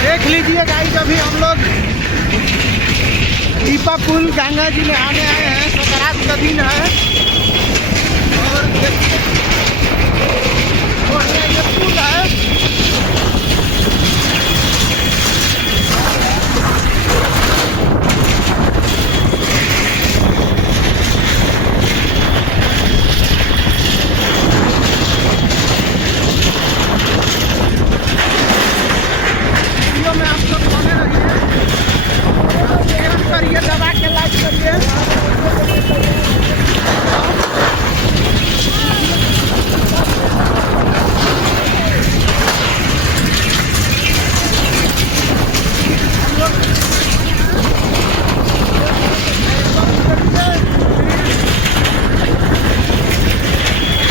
देख लीजिए गाइस, अभी हम लोग दीपा पुल गंगा जी में आने आए हैं। संक्रांत का दिन है और देखिए ये पुल है। वीडियो में आप लोग बने रहिए, शेयर करिए, दबा के लाइक करिए।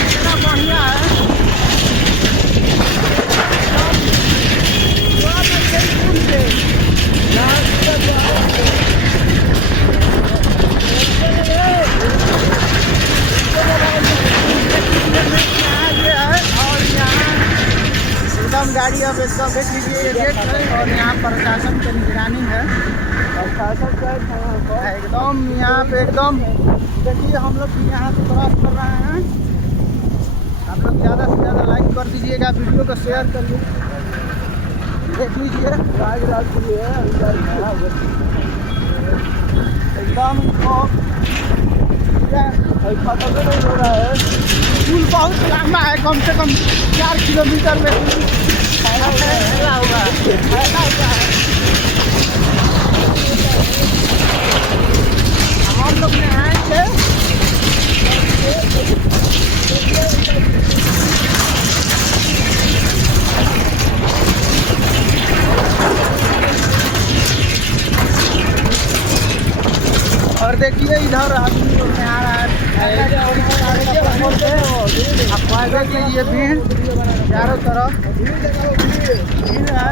कितना बढ़िया है। एकदम गाड़ी अब एकदम देख लीजिए, ये गेट है और यहाँ प्रशासन की निगरानी है। एकदम यहाँ पे एकदम देखिए, हम लोग यहाँ से क्रॉस कर रहे हैं। आप लोग ज़्यादा से ज़्यादा लाइक कर दीजिएगा, वीडियो को शेयर करिए। देख लीजिए एकदम हो रहा है। पुल बहुत लंबा है, कम से कम 4 किलोमीटर में फैला हुआ है। हम लोग नहाएंगे। और देखिए इधर आदमी लोग में आ रहा है। आप देख लीजिए भीड़ चारों तरफ, भीड़ है।